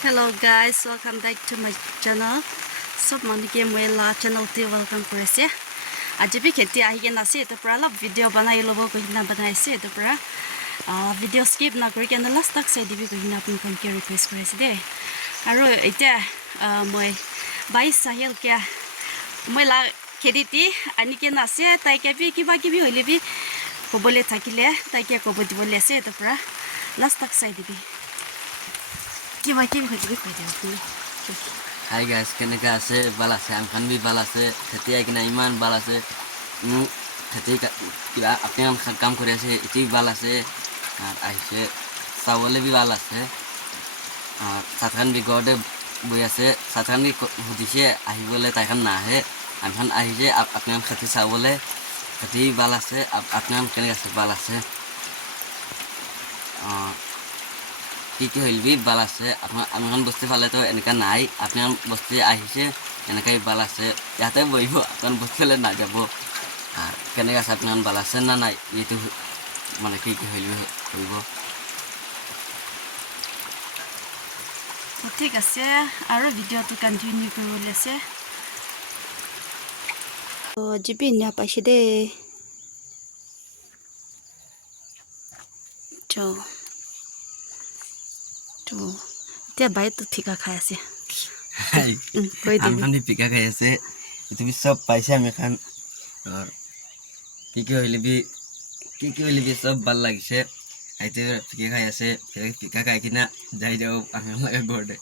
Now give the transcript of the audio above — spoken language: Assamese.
Hello guys, welcome back to my channel. Sob mani ke moi la channel te welcome korese. Aaj bhi kheti ahi ke na se to pura la video banai lobo ko hina banai se to pura video skip na kori ke na last tak sai dibi ko hina apni kon ke request korese de. Aro eta moi bai sahel ke moi la khedi ti ani ke na se tai ke bi ki ba ki bi hoile bi ko bole thakile tai ke ko bodi bole se to pura last tak sai dibi. Kiba kibi ko dibi ko de. Hi guys, kenega ase bala se amkan bi bala se khati ai kina iman bala se khati ka kira apne am kam kore ase iti bala se ai se sawole bi bala se satkan bi gode boya se satkan bi hudise ahi bole taikan na he amkan ahi je apne am khati sawole khati bala se apne am kenega se bala se কি হইলবি বালাছে আপনার বস্তি ফালে তো এনেকা নাই আপনার বস্তি আহিছে এনেকাই বালাছে ইয়াতে বইব আপনার বস্তি ফালে না যাব আর কেনে আছে আপনার বালাছে না নাই এইটো মানে কি হইলবি হইব ঠিক আছে আৰু ভিডিওটো কন্টিনিউ কৰিব আছে তো জিপি না পাইছে দে তো এতিয়া বাইতো ঠিকা খাই আছে আমি পিকা খাই আছে তুমি সব পাইছে আমি খান আর কি হইলিবি সব ভাল লাগিছে আইতে পিকা খাই আছে পিকা খাই কিনা যাই যাও আমি লাগে ঘৰতে